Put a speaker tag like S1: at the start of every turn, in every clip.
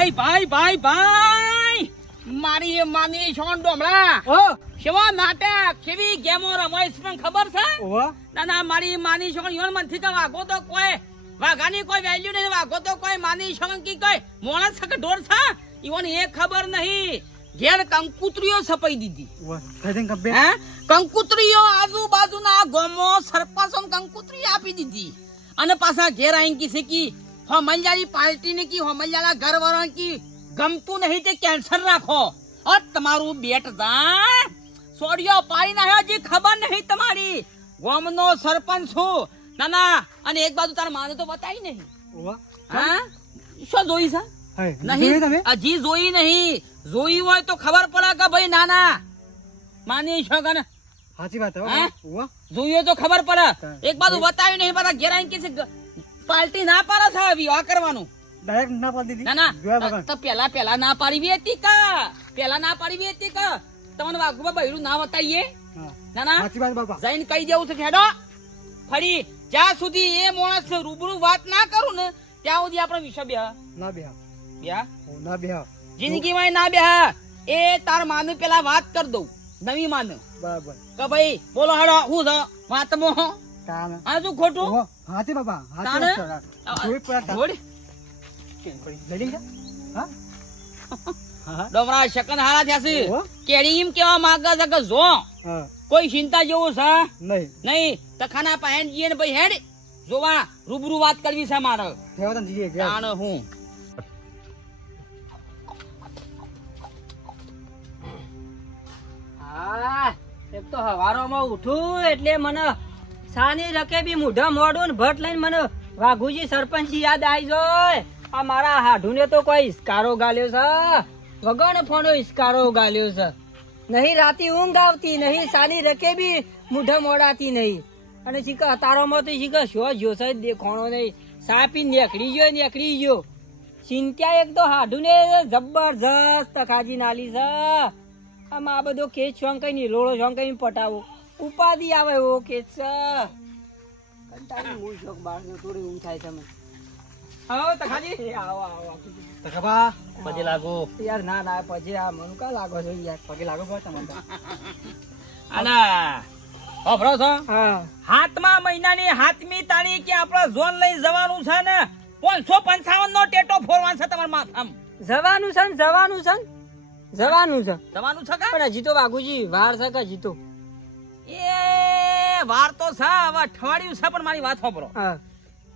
S1: ભાઈ ભાઈ ભાઈ ભાઈ! મારી માની શોન ડોમડા
S2: ઓ!
S1: કેવા નાટક કેવી ગેમો રમાઈશ પણ ખબર છે?
S2: ઓવા
S1: ના ના મારી માની શોન યોન મનથી વાગો તો કોઈ વાઘાની કોઈ વેલ્યુ નહીં વાગો તો કોઈ માની શોન કી કોઈ મોણસ છે કે ઢોર છે? ઈવન એ ખબર નહીં. ઘેર કંકુત્રીઓ સપાઈ દીધી. કંકુત્રીઓ આજુબાજુના ગોમો સરપંચો કંકુત્રી આપી દીધી. અને પાછા ઘેર આઈ કી હોમલજારી પાર્ટી ને કી હોમલજાલા ઘર વાળા કી ગમતું નહીં તે કેન્સર રાખો. અ તમારું બેટ જા. સોડિયો પાડી નાખ્યો જે ખબર નહીં તમારી. ગોમનો સરપંચ છું. ના ના અને એક બાજુ તાર માને તો બતાવી નહીં. હા? શું જોઈ છે? નહીં. હજી જોઈ નહીં. જોઈ હોય તો ખબર પડે કે ભાઈ નાના. માની છો કે ને?
S2: સાચી વાત હે.
S1: હે? જોઈએ તો ખબર પડે. એક બાજુ બતાવી નહીં બધા ઘેરાઈ કે છે પાર્ટી ના પાડે છે આ કરવાનું.
S2: ડાયરેક્ટ ના પાડી દીધી?
S1: ના ના. તો પેલા પેલા ના પાડવી હતી કા? પેલા ના પાડવી હતી કા? તમને વાઘુબા બૈરું ના બતાવીએ? ના ના. જઈને કહી દેવું છે ખેડો ફરી જ્યાં સુધી એ માણસ રૂબરૂ વાત ના કરું ને ત્યાં સુધી આપણે વિશ્વ બે.
S2: ના બેહા
S1: બે?
S2: ઓ ના બેહા
S1: જિંદગીમાં ના બે. એ તાર માનું પેલા વાત કર દઉં. નવી માનું.
S2: બરાબર.
S1: કે ભાઈ બોલો હાડો હું છો? વાતમો હા. શું ખોટું?
S2: ઓવા બાબા.
S1: જોડ.
S2: લઈ લઈ જા. હા? હા?
S1: ડોમરા શકન હારા થયા છે? કેડી એમ કેવા માંગે છે કે જો. કોઈ ચિંતા જેવું છે?
S2: નહીં.
S1: નહીં. તખાના પહેન જીએ ને ભાઈ હેડ. જોવા રૂબરૂ વાત કરવી છે મારે.
S2: કેવા તને જીએ ગયા
S1: હું?
S3: હા એક તો હવારોમાં ઉઠું એટલે મને સાની રકે બી મૂઢા મોડું ને ભટ લઈને મને વાઘુજી સરપંચ યાદ આવી જોય. આ મારા હાઢુને તો કોઈ ઇસ્કારો ગાલ્યો છે. વગણ ફોનો ઇસ્કારો ગાલ્યો છે. નહીં રાતી ઊંઘ આવતી, નહીં સાની રકે બી મૂઢા મોડાતી નહીં. અને શીખા અતારોમાં તો શીખા શો જ્યો છે, દેખાણો નહીં. સાપી નીકળી ગયો નીકળી ગયો ચિંત્યા એક તો હાઢુને જબરજસ્ત ખાજી નાલી છે. આમાં આ બધો કેસ શોંક કઈ નહીં, લોળો શોંક કઈ પટાવો. ઉપાધિ આવે એવો કે છે. કંટાળી મૂળ શોખ બાર થોડી ઊંઘ થાય તમે
S1: આવો તખાજી.
S3: આવો આવો
S2: તો ખબા
S1: પછી લાગો.
S3: યાર ના ના પછી આ મન કા લાગો છો? યાર
S2: પગે લાગો પડે તમને તો.
S1: આના ભરો છો?
S3: હા.
S1: હાથમા મહિનાની હાથમી તારીખે આપણે ઝોન લઈ જવાનું છે ને પાંચસો પંચાવન નો ટેટો ફોરવાનો છે તમારા માથામાં.
S3: જવાનું છે ને જવાનું છે ને. જવાનું છે.
S1: જવાનું છે કા?
S3: પણ હજી તો વાઘુજી વાર છે કે હજી તો?
S1: એ વાર તો છે હવે અઠવાડિયું છે પણ મારી વાત સાંભળો.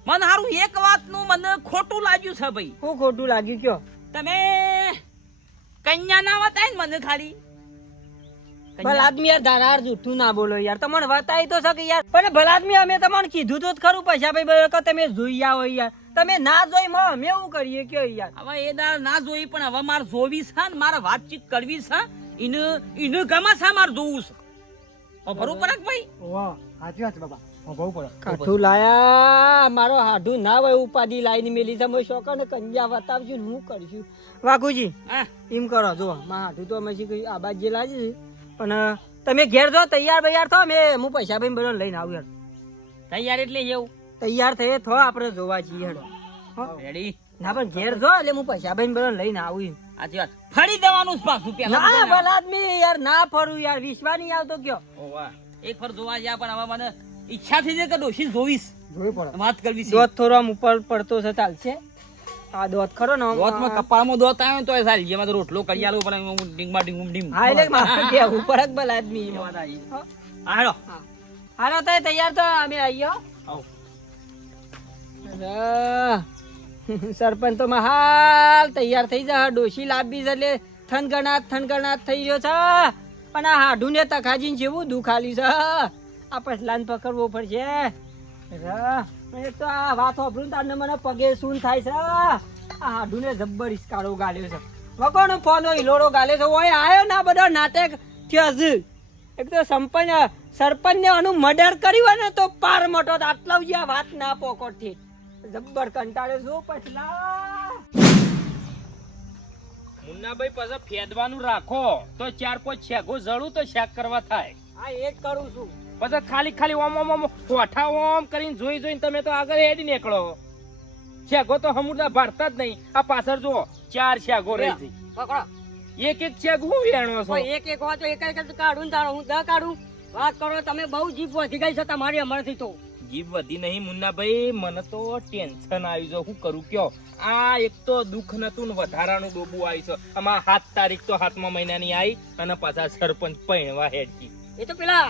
S1: મને હારું એક વાતનું મને ખોટું લાગ્યું છે ભાઈ.
S3: શું ખોટું લાગ્યું કયો?
S1: તમે કન્યા ના વતાય ને મને ખાલી.
S3: ભલા આદમી યાર ધારાર જૂઠું ના બોલો યાર. તમને વતાય તો શકે યાર. પણ ભલ આદમી અમે તમને કીધું તો જ ખરું પૈસા ભાઈ કે તમે જોઈ આવો યાર. તમે ના જોઈ માં અમે એવું કરીએ કે યાર.
S1: હવે એ દાળ ના જોઈ પણ હવે મારે જોવી છે ને મારે વાતચીત કરવી છે. એને એને ગમે છે મારે જોવું છે. ભરવું પડે ભાઈ?
S2: ઓવા સાચી વાત છે બાપા. પડે.
S3: કાઠું લાયા મારો હાડું ના હોય ઉપાધિ લાઈન મેલી છે મેં શોખ ને કંજા બતાવજો હું કરશું? વાઘુજી
S1: હા.
S3: એમ કરો જો માં હાડું તો અમે શીખ્યું આ બાજુ જે લાજી છે. પણ તમે ઘેર જો તૈયાર બૈયાર થો મેં હું પૈસા ભાઈ બધો લઈને આવું યાર
S1: તૈયાર એટલે એવું?
S3: તૈયાર થયે થો આપણે જોવા જઈએ
S1: રેડી.
S3: ના પણ ઘેર જો એટલે હું પૈસા ભાઈ બધો લઈને આવું એમ.
S1: સાચી વાત ફરી દેવાનું પાછું પેલા
S3: ના ભલા આદમી યાર ના ફરું યાર વિશ્વા નહીં આવતો કયો.
S1: ઓવા. એક ફર જોવા ગયા પણ હવે મને ઈચ્છા થઈ જાય કે ડોશી જોવીશ
S2: જોવી પડે
S1: વાત કરવી છે.
S3: દોત થોડો આમ ઉપર પડતો છે ચાલશે. આ દોત ખરો ને
S1: દોતમાં કપાળમાં દોત આવ્યો તો સારી. જેમાં તો રોટલો કરી આલો પણ હું ડીંગમાં ડીંગુમ ડીંગ.
S3: હા એટલે મારે કેવું પડે કે ભલા આદમી
S1: વાત આવી.
S3: હાલો. તો તૈયાર તો અમે આવીએ
S1: આવો.
S3: સરપંચ તો હાલ તૈયાર થઈ જા, ડોશી છે એટલે થનગણાટ થનગણાટ થઈ ગયો છે. પણ આ હાડું ને તખાજીને જેવું દુખાલી છે. આ પછલાને પકડવો પડશે. તો આ વાત વાપરું તારને મને પગે શું થાય છે. આ હાડું ને જબ્બર ઇસ્કારો ગાલ્યો છે. વગોનો ફોનો હિલોડો ગાલ્યો છે. ઓય, આયો ના બધો નાટક થયો છે. એક તો સંપન્ન સરપંચ ને આનું મર્ડર કર્યું ને તો પાર મોટો આટલા આ વાત ના પોકોટથી જબ્બર કંટાળે શું પછલા
S1: મુન્નાભાઈ પાછા ફેદવાનું રાખો. તો ચાર પાંચ શેગો જળું તો શેક કરવા થાય.
S3: હા એ જ કરું છું.
S1: પછી ખાલી ખાલી ઓમ ઓમ ઓમ કોઠા ઓમ કરીને જોઈ જોઈને તમે તો આગળ હેડી નીકળો.
S4: શેગો તો હમુરદા ભરતા જ નહીં. આ પાછળ જુઓ ચાર શેગો રહી છે. એક એક શેગ હું વેણો છો.
S3: એક એક તો એક એક કાઢું તારો. હું દા કાઢું? વાત કરો તમે બહુ જીભ વધી ગઈ છે તમારી અમારથી તો.
S4: જીભ વધી નહીં મુન્નાભાઈ મને તો ટેન્શન આવી છે. હું કરું કયો? આ એક તો દુઃખ નતું ને વધારાનું ડોબું આવ્યું છે. આમાં સાત તારીખ તો સાતમા મહિનાની આવી અને પાછા સરપંચ પૈણવા હેડકી
S3: એ તો પેલા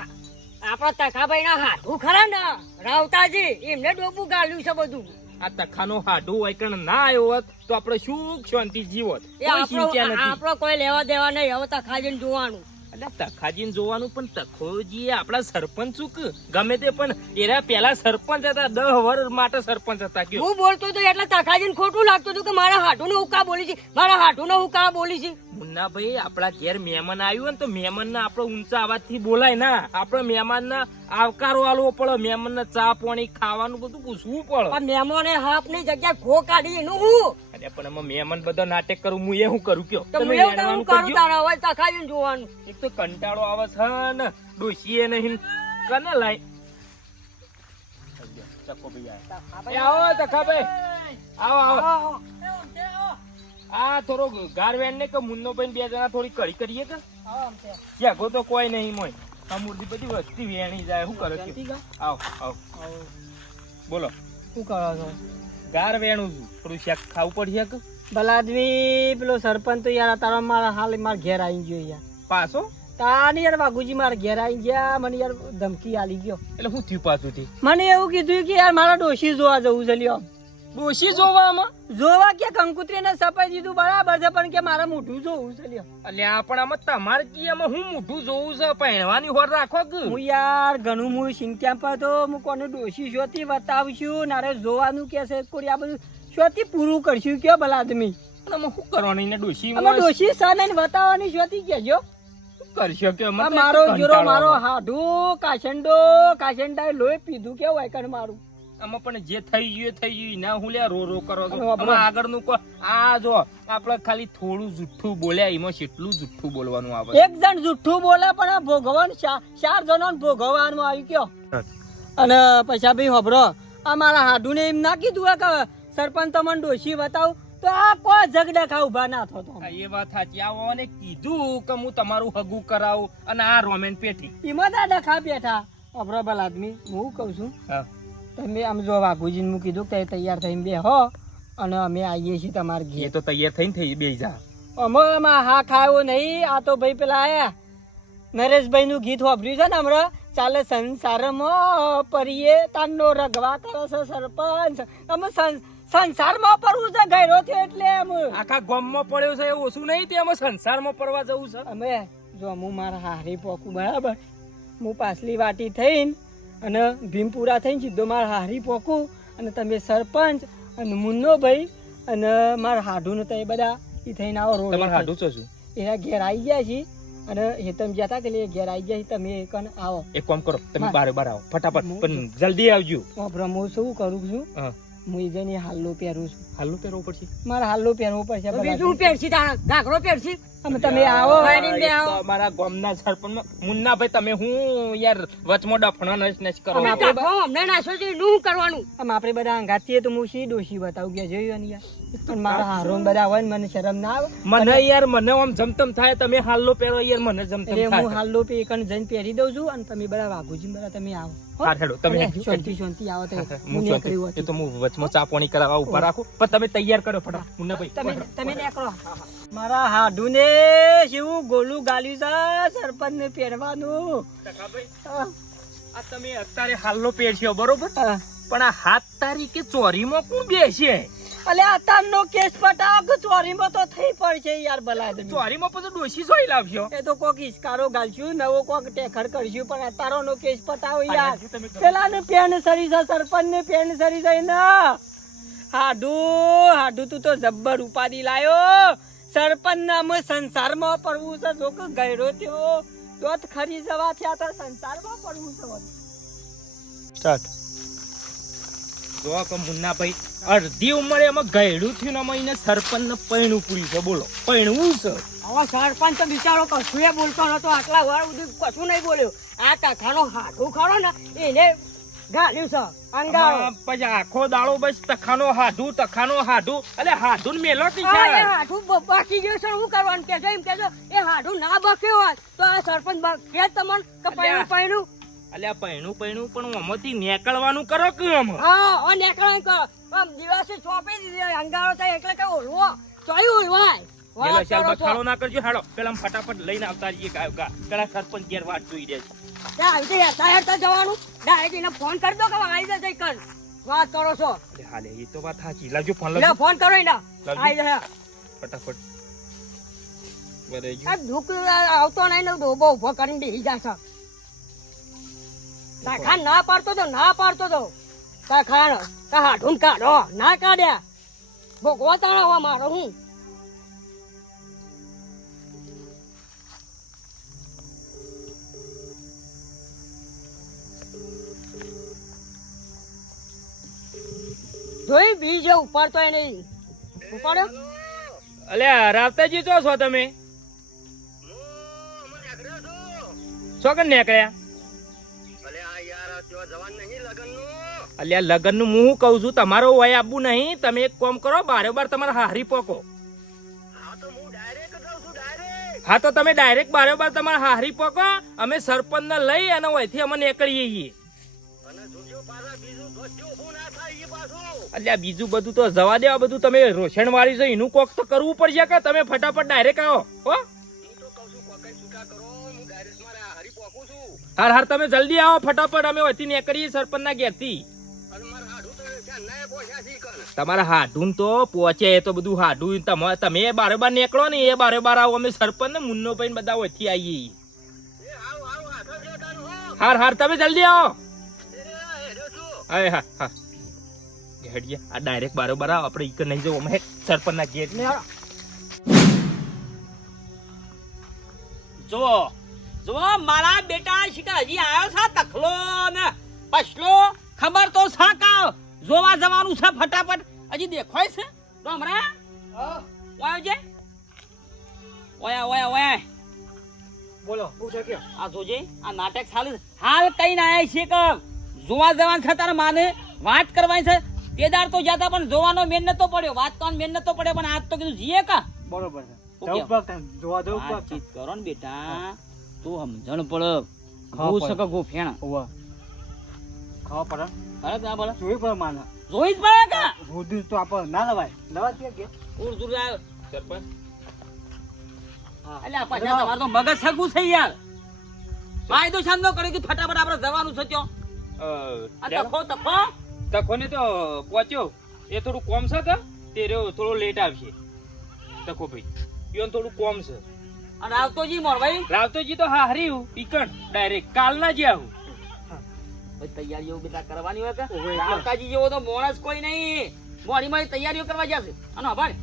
S3: આપણા તખાભાઈ ના હાથું ખરા ને રાવતાજી એમને ડોબું ગાળ્યું છે બધું.
S4: આ તખાનો હાડું કણ ના આવ્યો હોત તો આપણે સુખ શાંતિ જીવત.
S3: આપણો કોઈ લેવા દેવા નહીં. હવે તખાજીને જોવાનું.
S4: એટલે તખાજી જોવાનું પણ તખોજી આપણા સરપંચ શું ગમે તે પણ એના પેલા સરપંચ હતા દહ વર્ષ માટે સરપંચ હતા કે
S3: હું બોલતો હતો એટલે તખાજી ખોટું લાગતું હતું કે મારા હાટુ નો હુકા બોલી છે? મારા હાટુ નો હુકા બોલી છે?
S4: મુન્નાભાઈ આપણા ઘેર મહેમાન આવ્યું ને તો મહેમાન ને આપણે ઊંચા અવાજથી બોલાય ના. આપણે મહેમાન ના આવકારો આલવો પડે મહેમાન ને ચા પાણી ખાવાનું બધું પૂછવું પડે.
S3: મહેમાને હાફની જગ્યા ખો કાઢી એનું હું?
S4: અરે પણ એમાં મહેમાન બધા નાટક કરું હું એ હું કરું કયો? તમે
S3: એવું કરું તારા હવે તખાજીને જોવાનું.
S4: એક તો કંટાળો આવે છે ને ડોશીએ નહીં. કને લાય? ચકો ભાઈ આવો. તખા ભાઈ. આવો આવો. આ થોડો ગારવેન ને કે મુન્નો ભાઈ બે જણા થોડી કડી કરીએ કે? ક્યાં તો કોઈ નહીં મોય. આ મૂર્તિ બધી વસ્તી વેણી જાય શું કરે આવો આવો. બોલો.
S3: શું કરો છો?
S4: ગાર વેણું છું. થોડું શેક ખાવું પડશે કે?
S3: ભલા આદમી પેલો સરપંચ તો યાર તારા મારા હાલ મારા ઘેર આવી ગયો યાર.
S4: પાછો?
S3: તાની યાર વાઘુજી મારા ઘેર આવી ગયા મને યાર ધમકી આલી ગયો.
S4: એટલે હું થયું પાછું થી
S3: મને એવું કીધું કે યાર મારા ડોશી જોવા જવું છે લ્યો.
S4: ડોશી જોવામાં?
S3: જોવા કે કંકુત્રીને સપાઈ દીધું બરાબર છે પણ કે મારા મોઢું જોવું છે લ્યો.
S4: અલ્યા પણ આમાં તમારે કી આમાં હું મોઢું જોવું છે? પહેરવાની હોર રાખો કે?
S3: હું યાર ઘણું હું સિંક્યા પર તો હું કોને ડોશી જોતી બતાવશું? નારે જોવાનું કે છે કોઈ આ બધું શોથી પૂરું કરશું કયો ભલા આદમી?
S4: અમે શું કરવાની ને ડોશી
S3: અમે ડોશી સાને બતાવવાની શોથી
S4: કહેજો. કરશો કે?
S3: મારો જોરો મારો. હાડું કાચંડો કાચંડાએ લોહી પીધું. કેવું હોય કણ મારું?
S4: આમાં પણ જે થઈ ગયું થઈ ગયું. ના હું લ્યા રો રો કરો છો. આમાં આગળનું કો આ જો આપણે ખાલી થોડું જુઠ્ઠું બોલ્યા એમાં કેટલું જુઠ્ઠું બોલવાનું આવે
S3: એક જણ જુઠ્ઠું બોલે પણ ભોગવાન ચાર જણો ભોગવવાનું આવી ગયો અને પૈસા ભાઈ હોભરો આ મારા હાડુને એમ ના કીધું કે સરપંચ તમને ડોશી બતાવું? તો આ કોઈ ઝગડા ઊભા ના થતો
S4: એ વાત સાચી. આ ઓને કીધું કે હું તમારું હગું કરાવું અને આ રોમેન પેટી
S3: એમાં દાદા ખા બેઠા. ભલ આદમી હું કહું છું
S4: હા.
S3: તમે આમ જો વાઘુજીને મૂકી કીધું કે તૈયાર થઈને બે હો અને અમે આવીએ છીએ તમારા
S4: એ
S3: ઘેર
S4: તો તૈયાર થઈને થઈ બે જા.
S3: અમે એમાં હા ખાયો નહીં આ તો ભાઈ પેલા આયા. નરેશભાઈ નું ગીત વાપર્યું છે ને હમણાં? ચાલે સંસારમાં પરીએ તાનનો રગવા કરે છે સરપંચ. અમે સંસારમાં પડવું છે ગયરો છે એટલે એમ.
S4: આખા ગામમાં પડ્યો છે એ ઓછું નહીં તે અમે સંસારમાં પડવા જવું છે.
S3: અમે જો હું મારા હારી પોકું બરાબર. હું પાછલી વાટી થઈને અને ભીમપુરા થઈને સીધો મારા હારી પોકું અને તમે સરપંચ અને મુન્નો ભાઈ અને મારા હાડું તો એ બધા એ થઈને આવો રોડ
S4: તમારે હાડું છો શું?
S3: એના ઘેર આવી ગયા છે અને હેતમ ગયા હતા કે લે ઘેર આવી ગયા તમે એક આવો.
S4: એક કામ કરો તમે. બારે બાર આવો ફટાફટ પણ જલ્દી આવજો.
S3: હું શું કરું છું.
S4: હા
S3: જઈને હાલ્લો પહેરું છું.
S4: હાલું પહેરવું પડશે?
S3: મારે હાલ્લો પહેરવો પડશે
S5: બીજું પહેરશી તારા ઘાઘરો પહેરશી?
S3: અમે તમે આવો.
S5: વાળીને બે આવો.
S4: અમારા ગામના સરપંચ મુન્નાભાઈ તમે હું યાર વચમાં ડફણા નચ નચ કરો?
S3: અમે
S5: નાખ્યો છે નું કરવાનું?
S3: આમ આપણે બધા અંગાતીએ તો હું શી ડોશી બતાવું? ગયા જોયું યાર. પણ મારા હારો ને બધા હોય ને મને શરમ ના આવે.
S4: મને યાર મને આમ જમતમ થાય તમે હાલ્લો પહેરો યાર મને જમતમ
S3: થાય હું હાલ્લો પે એકન જઈને પહેરી દઉં છું અને તમે બધા વાઘુજી બધા તમે આવો.
S4: હાડો તમે
S3: શાંતિ શાંતિ આવો તો.
S4: હું શાંતિ. એ તો હું વચમાં ચા પાણી કરાવવા ઊભા રાખું. પણ તમે તૈયાર કરો ફટાફટ. મુન્નાભાઈ
S3: તમે તમે નીકળો. મારા હાડુને શિવું ગોલું ગાલ્યું છે સરપંચ ને પહેરવાનું
S4: ટકાભાઈ, આ તમે અત્યારે હાલ્લો પહેરશો બરોબર? પણ આ સાત તારીખે ચોરીમાં કોણ બેસે?
S3: અલે અતારનો કેસ પટાવ કે ચોરીમાં તો થઈ પડશે યાર ભલા આદમી.
S4: ચોરીમાં પછી ડોશી જોઈ લાવશો?
S3: એ તો કોક ઇસ્કારો ગાલશું નવો કોક ટેખર કરશું પણ અતારોનો કેસ પટાવ યાર.
S4: તમે.
S3: પેલા ને પેન સરી છે સરપંચ ને પેન સરી છે ને હાડુ હાડુ તું તો જબ્બર ઉપાધિ લાયો. સરપંચ ના અમે સંસારમાં પડવું છે જો કે ગયરો થયો દોત ખરી જવા થયા તો સંસારમાં પડવું છે.
S4: સ્ટાર્ટ. જો કે અડધી ઉંમરે એમાં ગયડું થયું એને સરપંચ ને પૈણું પૂરી છે. બોલો પૈણવું છે?
S5: હવે સરપંચ તો બિચારો કશું એ બોલતો નતો આટલા વાર સુધી કશું નહીં બોલ્યો. આ કાકાનો હાથું ખરો ને એને ગાલ્યું છે.
S4: પછી આખો દાડો બસ તખાનો હાડું તખાનો હાડું અલે હાડું મેલો કી છે
S5: હાડું બાકી ગયું છે શું કરવાનું? કે એમ કેજો એ હાડું ના બક્યું તો આ સરપંચ કે તમને કે પૈણું પૈણું?
S4: અલ્યા પૈણું પૈણું પણ આમાંથી નીકળવાનું કરો કે આમ
S5: હા ઓ નીકળવાનું કરો. આમ દિવસે ચોપી દીધી અંગારો થાય એટલે કે ઓલવો ચોય ઓલવાય વાત
S4: ચાલ બખાડો ના કરજો હાડો પેલા ફટાફટ લઈને આવતા રહીએ ગા ગા પેલા સરપંચ ઘેર વાત જોઈ રહે છે
S5: ત્યાં આવી હેરતા હેરતા જવાનું ડાયરેક્ટ એને ફોન કરી દો કે આવી જશે કર વાત કરો છો.
S4: હાલે એ તો વાત સાચી. લાવજો ફોન લાવજો.
S5: ફોન કરો એના. આવી જશે.
S4: ફટાફટ. બરે
S5: આ દુઃખ આવતો નહીં ને ડોબો ઊભો કરીને બેસી જશે. કાખાન ના પાડતો તો ના પાડતો તો. કાખાન તા હાડું કાઢો. ના કાઢ્યા. ભોગવા તાણા મારો હું. જોઈ બીજે ઉપાડતો એ નહીં. ઉપાડ્યો?
S4: અલે રાવતાજી ચો છો તમે? શું કે નીકળ્યા? અલ્યા લગનનું હું કઉ છું? તમારો વય આપવું નહીં. તમે એક કોમ કરો બારે બાર તમારા હારી પોકો. હા તો તમે ડાયરેક્ટ બારે બાર તમારા હારી પોકો. અમે સરપંચ ને લઈ અને વયથી અમે નીકળીએ અલ્યા બીજું બધું તો જવા દેવા બધું. તમે રોશન વાળી છે એનું કોક તો કરવું પડશે કે તમે ફટાફટ ડાયરેક્ટ આવો હો? હાર હાર તમે જલ્દી આવો ફટાફટ. અમે વતી નીકળીએ સરપંચ ના ઘેરથી તમારા હાડું તો પહોંચે એ તો બધું હાડું. તમે તમે બારે બાર નીકળો ને એ બારે બાર આવો. અમે સરપંચ ને મુન્નો ભાઈ બધા વચ્ચે આવીએ. હાર હાર તમે જલ્દી આવો. હા હા હા. હેડીએ આ ડાયરેક્ટ બારે બાર આવો. આપણે ઈકર નહીં જવું. અમે સરપંચ ના ઘેર
S1: જો જો મારા બેટા શિકાર હજી આવ્યો છે તખલો ને. પછલો ખબર તો છે કા? જોવા જવાનું છે ફટાફટ. હજી દેખોય છે? હમણાં. ઓય જે ઓયા ઓયા ઓયા.
S2: બોલો શું છે કયો
S1: આ જોજે આ નાટક ચાલુ હાલ કઈ ના આયા છે કે જોવા જવાનું છે તારા માને. વાત કરવાની છે. કેદાર તો જાતા પણ જોવાનો મેન નતો પડ્યો. વાત કરવાનો મેન નતો પડ્યો પણ આજ તો કીધું જીએ કા?
S2: બરોબર છે. જવું જોવા
S1: કરો ને બેટા. તું સમજણ પડે.
S2: ખાવું
S1: શકે ગો ફેણા.
S2: ઓવા ખાવા પડે?
S1: અરે ત્યાં પડે
S2: જોઈ પડે માને.
S1: જોઈ જ પડે કા?
S2: રોજ તો આપ ના લવાય. લવા છે કે?
S1: ઉર દૂર આવ્યો
S4: સરપંચ?
S1: અલ્યા પાછા તમારે તો મગજ સગું છે યાર. ફાયદો સામનો કર્યો કે ફટાફટ આપણે જવાનું છે ત્યો. આ તખો તખો.
S4: ને તો પહોંચ્યો. એ થોડું કોમ છે કે તે રહ્યો થોડો લેટ આવશે. તખો ભાઈ. યોન થોડું કોમ છે.
S1: અને આવતોજી મોરભાઈ
S4: રાવતોજી તો હા હર્યું ઈકણ ડાયરેક્ટ કાલના જ આવું.
S1: તૈયારીઓ બેટા કરવાની હોય કે? રાવતાજી જેવો તો મોણસ કોઈ નહીં. મોડી મોડી તૈયારીઓ કરવા જશે. અને ભાઈ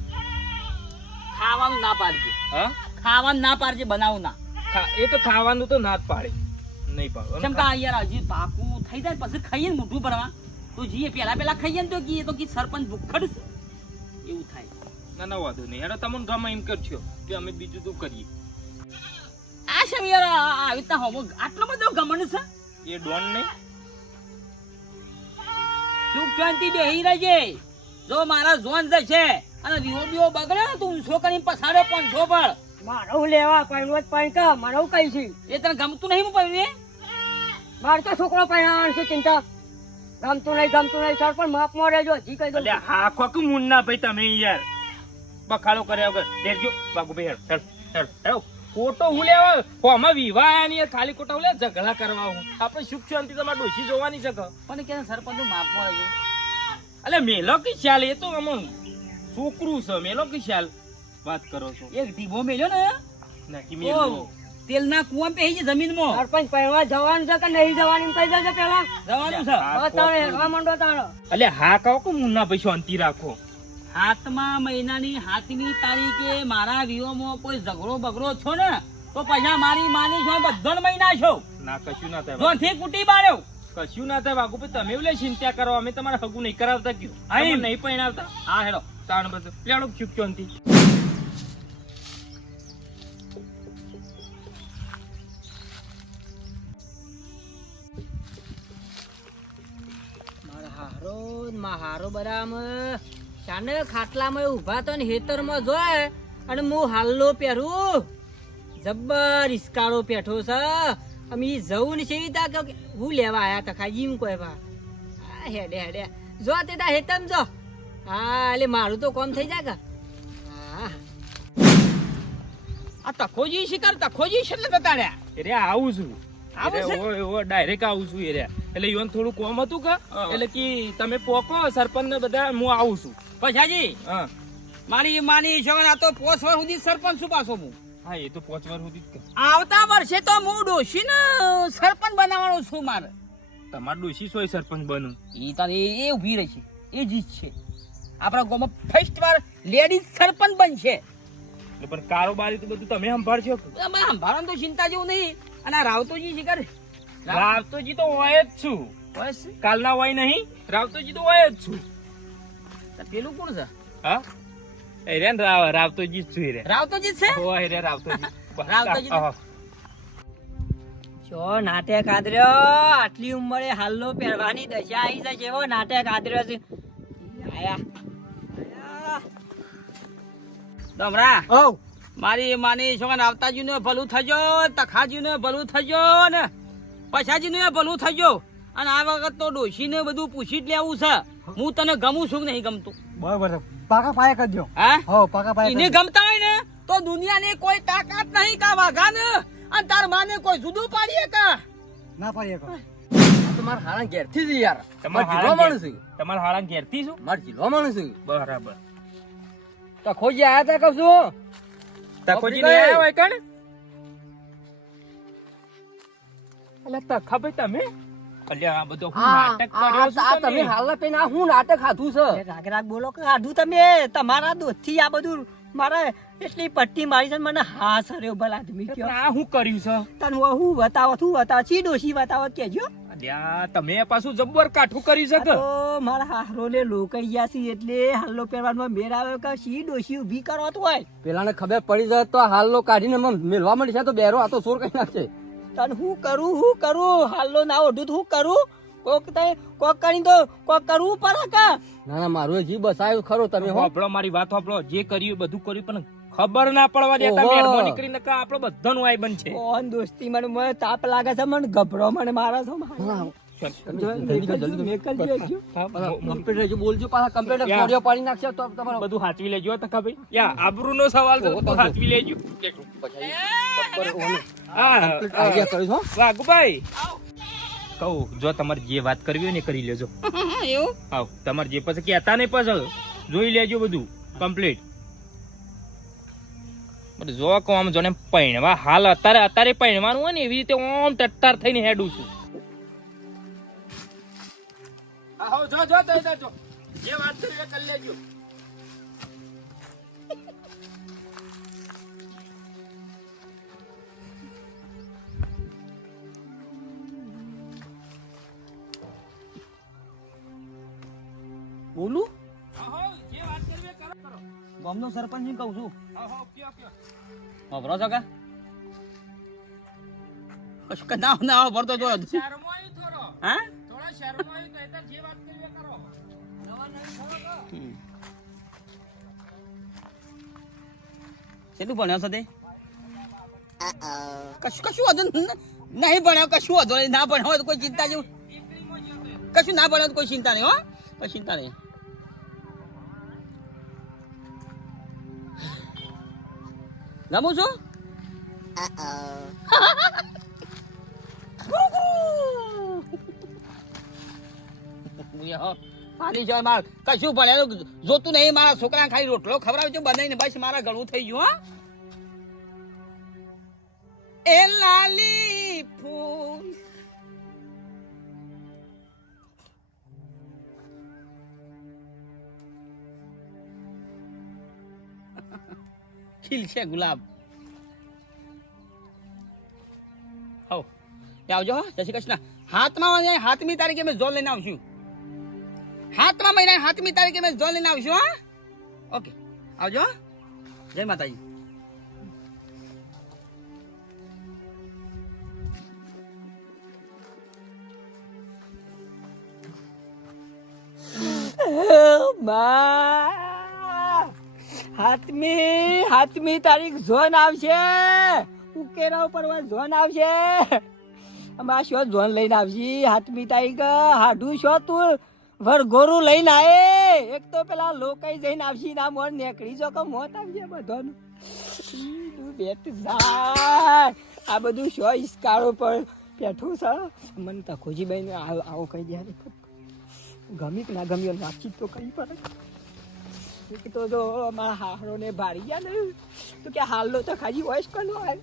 S1: ખાવાનું ના પાડજે.
S4: હા?
S1: ખાવાનું ના પાડજે બનાવું ના.
S4: એ તો ખાવાનું તો ના જ પાડે. નહીં પાડે
S1: કેમ કે યાર હજી પાકું થઈ જાય પછી ખાઈએ ને મોઢું ભરવા. તો જીએ પેલા પેલા ખાઈએ ને તો કીએ તો કી સરપંચ ભૂખડ એવું થાય.
S4: ના ના વાંધો નહીં. હેડો તમને ગમે એમ કરશો કે અમે બીજું તો કરીએ?
S1: આ યાર આવી રીતના હોમો આટલો બધો ઘમંડ છે?
S4: એ ડોન નહીં.
S1: સુખ શાંતિ બેહી રહેજે જો મારા ઝોન જશે અને દીવો બીવો બગડે ને તું ઊંચો કરીને પછાડ્યો પણ છો પણ
S5: મારે લેવા પૈણું જ પાણી કા મારે કઈ છે?
S1: એ તને ગમતું નહીં હું પડે
S5: મારે તો છોકરો પૈણાવાનો છે ચિંતા. ગમતું નહીં ગમતું નહીં સર પણ માપમાં રહેજો જી કઈ દઉં
S4: હા કોક મુન્ના ભાઈ તમે યાર. બખાડો કર્યા વગર. દેખજો બાગુ ભાઈ હેડ હેડ હેડ. ખોટો હું લેવા કોમાં વિવાહ આયા ખાલી ખોટા હું લે ઝઘડા કરવા હું. આપણે સુખ શાંતિ તમારે ડોસી જોવાની છે
S1: પણ કે સરપંચનું માપમાં રહેજો
S4: એટલે મેલો કે ખ્યાલ? એ તો અમો છોકરું છે. મેલો કે ખ્યાલ? વાત કરો છો.
S1: એક ધીમો મેલ્યો ને?
S4: નાખી
S1: ઓ,
S4: તેલ
S1: ના કુવા પે છે જમીનમાં.
S5: સરપંચ પૈણવા જવાનું છે કે નહીં જવાનું? કઈ દેજો પેલા
S1: જવાનું છે.
S4: હા,
S5: બતાવે
S4: ખોટું.
S5: હેરવા માંડો તારો.
S4: એટલે હા કહો કે મુન્ના ભાઈ શાંતિ રાખો.
S1: સાતમા મહિનાની સાતમી તારીખે મારા વિહોમાં કોઈ ઝઘડો બગડો છો ને તો પૈસા મારી માની છો બધો મહિના છો.
S4: ના કશું ના થાય
S1: જોથી કુટી બાળ્યો
S4: કશું ના થાય બાગુભાઈ તમે એવું ચિંતા કરો અમે તમારે હગું નહીં કરાવતા કયું. અહીં નહીં પહેણાવતા
S1: હા હેડો
S4: તાણ બધું. લેડો સુખ નથી
S3: મારો હારો બરામ શાને ખાટલામાં ઊભા તો ને હેતરમાં જોય અને હું હાલ્લો પહેરું. જબ્બર ઇસકાળો પેઠો છે. અમે ઈ જવું ને સેવી તા કે હું લેવા આયા તા ખાજી એમ કોઈ ભા આ હેડે હેડે. જો તે તા હેતમ જો. હા એટલે મારું તો કોમ થઈ જાય કે હા.
S1: આ તખોજી શિકાર તખોજી છે એટલે બતાડ્યા
S4: રે આવું છું.
S1: આવું છે?
S4: ડાયરેક્ટ આવું છું એ રહ્યા. એટલે ઈવન થોડું કોમ હતું કે એટલે કે તમે પોકો સરપંચ ને બધા હું આવું છું.
S1: પછાજી
S4: હા.
S1: મારી માની છોકરા આ તો પોસ વર્ષ સુધી સરપંચ શું પાછો હું.
S4: હા એ તો પોચ વાર સુધી
S1: આવતા વર્ષે તો હું ડોશી ને સરપંચ બનાવવાનો છું મારે.
S4: તમારે ડોશી સોય સરપંચ બનું
S1: એ તારે એ ઊભી રહી છે. એ જીત છે આપણા ગામમાં ફર્સ્ટ વાર લેડીઝ સરપંચ બનશે.
S4: પણ કારોબારી તો બધું તમે સંભાળશો?
S1: અમે સંભાળવાનું તો ચિંતા જેવું નહીં. અને રાવતોજી શિકાર
S4: રાવતોજી તો હોય જ છું.
S1: બસ
S4: કાલના હોય નહીં રાવતોજી તો હોય જ છું.
S1: પેલું કોણ છે?
S4: હા? એ રે રાવ- રાવતોજી છું રે.
S1: રાવતોજી છે?
S4: હોય રે રાવતોજી.
S1: રાવતોજી
S3: જો નાટક આદર્યો આટલી ઉંમરે હાલ્લો પહેરવાની દશા આવી જાય એવો નાટક આદર્યો છે. આયા. આયા.
S1: દમરા
S3: ઓ
S1: મારી માની છોકરા આવતાજી નું ભલું થજો તખાજી નું ભલું થજો ને. પછાજી નું ભલું થજો અને આ વખત તો ડોશી ને બધું પૂછી જ લેવું છે. હું તને ગમું છું નહીં ગમતું?
S2: બરોબર પાકા પાયા કરજો.
S1: હા?
S2: હો પાકા પાયા
S1: એને ગમતા હોય ને તો દુનિયાની કોઈ તાકાત નહીં કા વાઘા ને અને તાર માને કોઈ જુદું પાડીએ કા?
S2: ના પાડીએ કા
S1: તમારા હાળા ઘેરથી જ યાર.
S4: તમારે જીલો માણસ તમારા હાળા ઘેરથી છું?
S1: માર જીલો માણસ
S4: બરાબર.
S1: તો ખોજી આયા તા કહું છું
S4: તકોજી
S1: બાપરી
S4: નહીં આયા હોય કણ? અલા તખા ભાઈ તમે? અલ્યા આ બધો હું નાટક કર્યો છું તમે.
S1: હાલના પેન આ હું નાટક ખાધું છે?
S3: રાગ રાગ બોલો કે ખાધું તમે. તમારા દોસ્તથી આ બધું મારા એટલી પટ્ટી મારી છે મને હા સર્યો ભલા આદમી કયો
S4: આ હું કર્યું છે?
S3: તને હું બતાવો તું બતાવો? ચી ડોશી બતાવો કેજો
S4: અલ્યા તમે પાછું જબ્બર કાઠું કરી
S3: છે
S4: શકો
S3: તો મારા હારોને લોકાઈ ગયા છે એટલે હાલો પહેરવાનો મેર આવ્યો કે સી ડોશી ઊભી કરો તો હોય.
S1: પેલાને ખબર પડી જાય તો હાલનો કાઢીને મેળવા મળી છે તો બેરો આ તો સોર કઈ નાખશે
S3: તને હું કરું હું કરું? હાલો ના ઓઢું હું કરું? કોક તઈ કોક કરી તો કોક કરવું પડે કા?
S1: ના ના મારું જી બસાયું ખરો તમે હો.
S4: હોભળો મારી વાત હોભળો જે કર્યું બધું કર્યું પણ ખબર ના પડવા દેતા
S1: ઓહો.
S4: મહેરબાની કરીને કે આપણો બધાનું આઈ બન છે.
S3: ઓન દોસ્તી મને મને તાપ લાગે છે મને ગભરો મને મારા છો જો, જો.
S1: કમ્પ્યુટર જો બોલજો પાછા કમ્પ્યુટર. પાડી નાખશે તો તમારો
S4: બધું હાચવી લેજો તખા ભાઈ. યા આબરૂનો સવાલ તો હાચવી લેજો. હા
S1: આઈડિયા કરીશ હો.
S4: વાઘુભાઈ કહું જો તમારે જે વાત કરવી હોય ને કરી લેજો.
S1: એવું?
S4: આવ તમારે જે પછી કહેતા નહીં પછી જોઈ લેજો બધું કમ્પ્લીટ જો કહું આમ જોને પૈણવા હાલ અત્યારે અત્યારે પૈણવાનું હોય ને એવી રીતે ઓમ ટટ્ટાર થઈને હેડું છું. જો જો જો જો જે. વાત કરવી કરી લેજો.
S1: બોલું?
S4: જે વાત કરવી કરો કરો.
S1: ગામનો સરપંચ ને કહું છું.
S4: આહો
S1: ખબરો છો કે? કશું ના ના ભરતો જો હા? કેટલું ભણ્યો સાથે કશું કશું વાંધો ન- નહીં ભણ્યો કશું વાંધો નહીં. ના ભણ્યો તો કોઈ ચિંતા જેવું કશું ના ભણ્યો તો કોઈ ચિંતા નહીં હો. કોઈ ચિંતા નહીં. રમું છું? પાણી છે માર. કશું ભણેલું જોતું નહીં, મારા છોકરા ખાલી રોટલો ખવડાવજો, બનાવીને બસ મારા ઘણું થઈ ગયું, હા. એ લાલી ફૂલ. ખીલ છે ગુલાબ હો આવજો, હો. જય શ્રી કૃષ્ણ. હાથમાં હાથમી તારીખે મેં જોલ લઈને આવશું. હાથમાં મહિના સાતમી તારીખે મેં જોલ લઈને આવશું, હા? ઓકે આવજો જય માતાજી.
S3: હાથમી હાથમી તારીખ ઝોન આવશે. ઉકેરા ઉપર ઝોન આવશે. અમારા શો ઝોન લઈને આવશે? હાથમી તારીખ હાડું શો તું? વરઘોરું લઈને આવે એક તો પેલા લોકાઈ જઈને આવશે, ના મોર નેકળી જો કે મોત આવશે બધાનું. બેટ આ બધું શો ઇસ્કાળો પર બેઠું છે? મને તકોજી ભાઈ આવો કહી દે ગમી કે ના ગમી વાતચીત તો કરી પડે. તો જો મારા હારો ને ભારી ગયા ને, તો કે હાલ તો ખાલી વોઇસ કરવો હોય